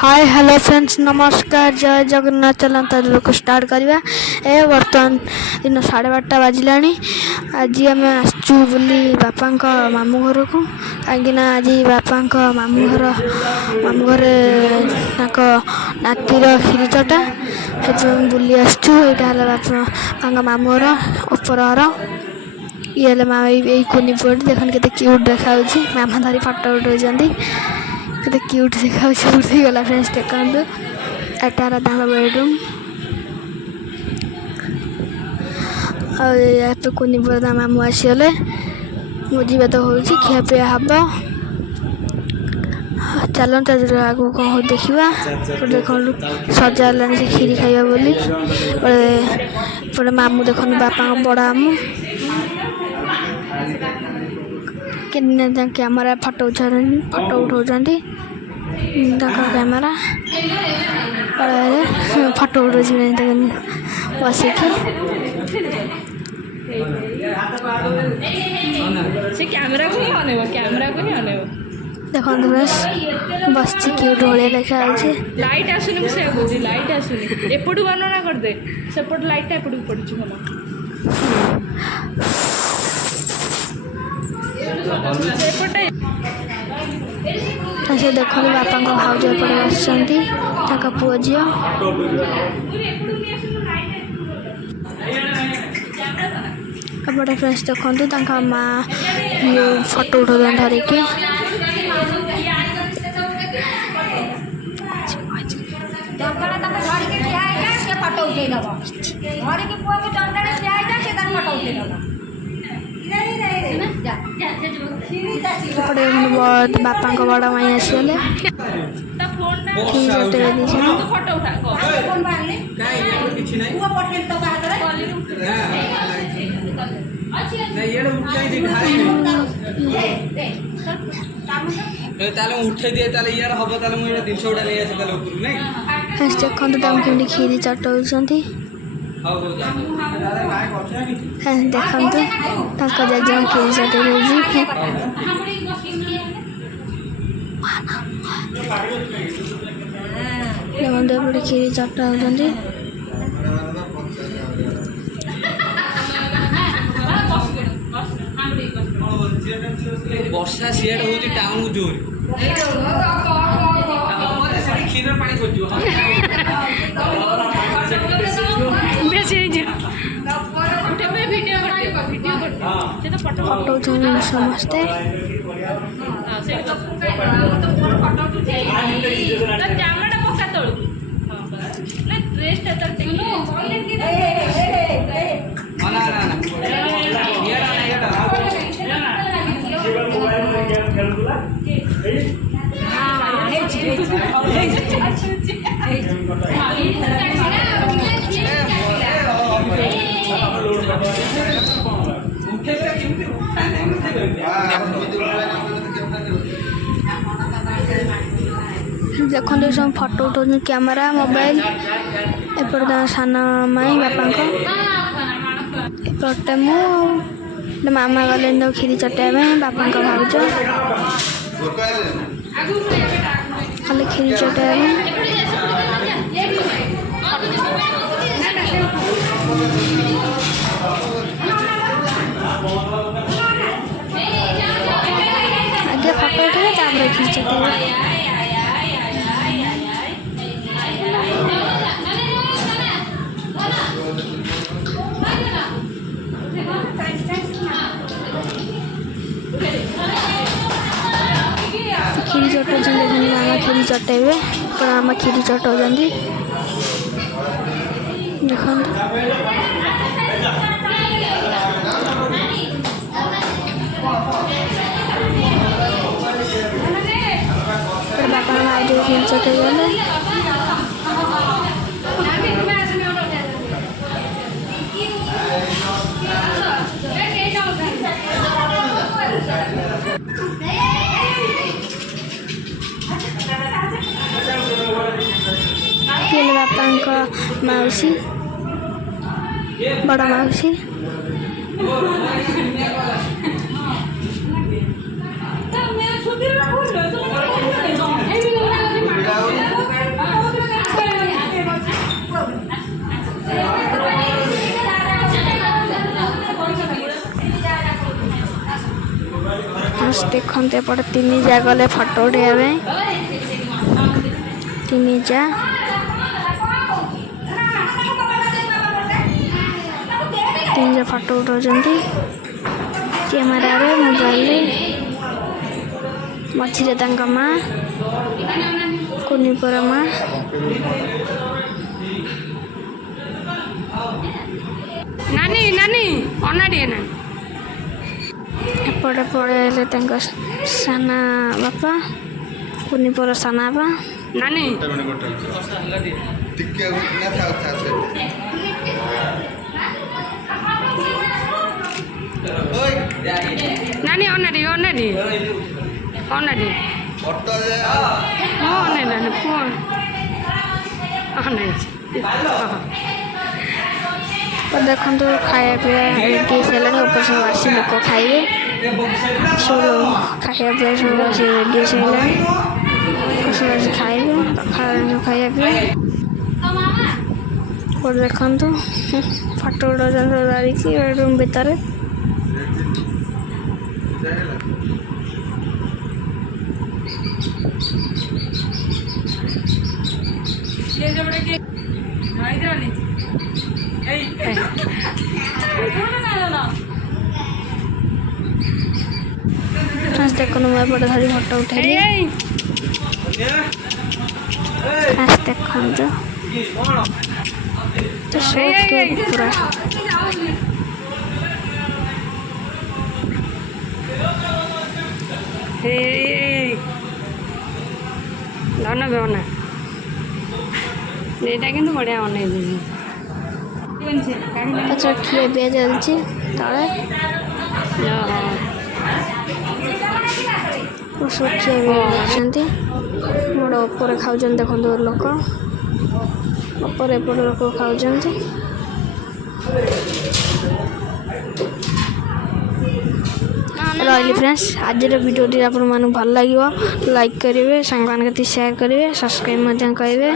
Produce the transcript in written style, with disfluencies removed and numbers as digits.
Hi hello friends नमस्कार जय जगन्नाथ चलता लोक स्टार्ट करवा ए बर्तमान दिन 12:30 बाजिला आज आम आसचु बुली बापा मामू घर को कहीं आज बापा मामू घर नातीर खीरी चटा बुली आसचु यहाँ बापा मामू घर उपर घर ये कुनी पुअ देखने के क्यूट देखा मामा धरी फटो उठाऊँ के क्यूट देखा गला फ्रेंड्स देखते एटार बेडरूम और कुनी पुअ मामू आसीगले भोजी भात हो खियापिया हम चलते आगे कौन हो देखा देख सजा से खीरी खाइबा बोली मामू देख बापा बड़ा मामू कैमरा फटो उठाऊँ कैमरा फटो उठाऊ बसिक देखो बस क्यूट भाया देखा लाइट आसुनी से लाइट आसुनी एपटू वर्णना करदे सेपट लाइट एपटू पड़छ से देख बापा भाज एपटे बस पुओ झी एपटे फ्रेंड्स देखु माँ फटो उठाऊ धरिकी बापा बड़ माई आसगले उठे दिए हम जिनस गुड़ा नहीं देखते कमी खीरी चटाऊँ देखते जज खीरी चटे देखते खीरी चटाऊँ वर्षा सीआड हूँ टाउन जोर क्षीर पानी फटो समस्ते देखते सब फटो उठाऊ कैमरा मोबाइल एपटे सान माई बापा एपटे मु मामा गले खीरी चटाइबा बापा भाज खाली खीरी चटाइबा आगे फटो उठे खीरी चटाइबा खीरी चटाऊँ मामा खीरी चटाइबे मामा खीरी चटाऊँ देख बापा आज खीरी चटाई बापा मौसी बड़ मौसी ଦେଖନ୍ତୁ ଏପଟେ ତିନି ଯା ଗଲେ ଫଟୋ ଉଠାଇବା ପାଇଁ। ତିନି ଯା ଫଟୋ ଉଠାଉଛନ୍ତି କ୍ୟାମେରାରେ ମୋବାଇଲରେ। ମଝିରେ ତାଙ୍କ ମା କୁନିପର ମା। ନାନୀ ନାନୀ ଅନା ଟିକେ ନା। ଏପଟେ ପଳେଇଲେ ତାଙ୍କ ସାନା ବାପା କୁନିପର ସାନା ବାପା। ନାନୀ ନାନୀ ଅନା ଟିକେ ଅନା ଟିକେ ଅନା ଟିକେ ହଁ ଅନେଇଲାନି ପୁଅ ଅନେଇଛି। ଦେଖନ୍ତୁ ଖାଇବା ପିଇବା ରେଡ଼ି ହେଇସାରିଲାଣି। ଉପରେ ସବୁ ଆସି ଲୋକ ଖାଇବେ। ସବୁ ଖାଇବା ପିଇବା ସବୁ ଆସି ରେଡ଼ି ହେଇସାରିଲାଣି। ସବୁ ଆସି ଖାଇବେ ଖାଇବା ପିଇବା। ଗୋଟେ ଦେଖନ୍ତୁ ଫଟୋ ଉଠାଉଛନ୍ତି ଧରିକି ରୁମ୍ ଭିତରେ। ଦେଖନ୍ତୁ ମୁଁ ଏପଟେ ଧରି ଫଟୋ ଉଠେଇଲି। ଦେଖନ୍ତୁ ପୁରା ଧନ ବେନା ଏଇଟା କିନ୍ତୁ ବଢ଼ିଆ ବନେଇ ଦେଇଛି। ଖିଆ ପିଆ ଚାଲିଛି ତଳେ। ସବୁ ଖିଆ ପିଆ ଅଛନ୍ତି। ମୋର ଉପରେ ଖାଉଛନ୍ତି ଦେଖନ୍ତୁ ଲୋକ। ଉପରେ ଏପଟେ ଲୋକ ଖାଉଛନ୍ତି। ରହିଲି ଫ୍ରେଣ୍ଡସ୍। ଆଜିର ଭିଡ଼ିଓଟି ଆପଣମାନଙ୍କୁ ଭଲ ଲାଗିବ ଲାଇକ୍ କରିବେ, ସାଙ୍ଗମାନଙ୍କ କତିକି ସେୟାର କରିବେ, ସବସ୍କ୍ରାଇବ୍ ମଧ୍ୟ କରିବେ।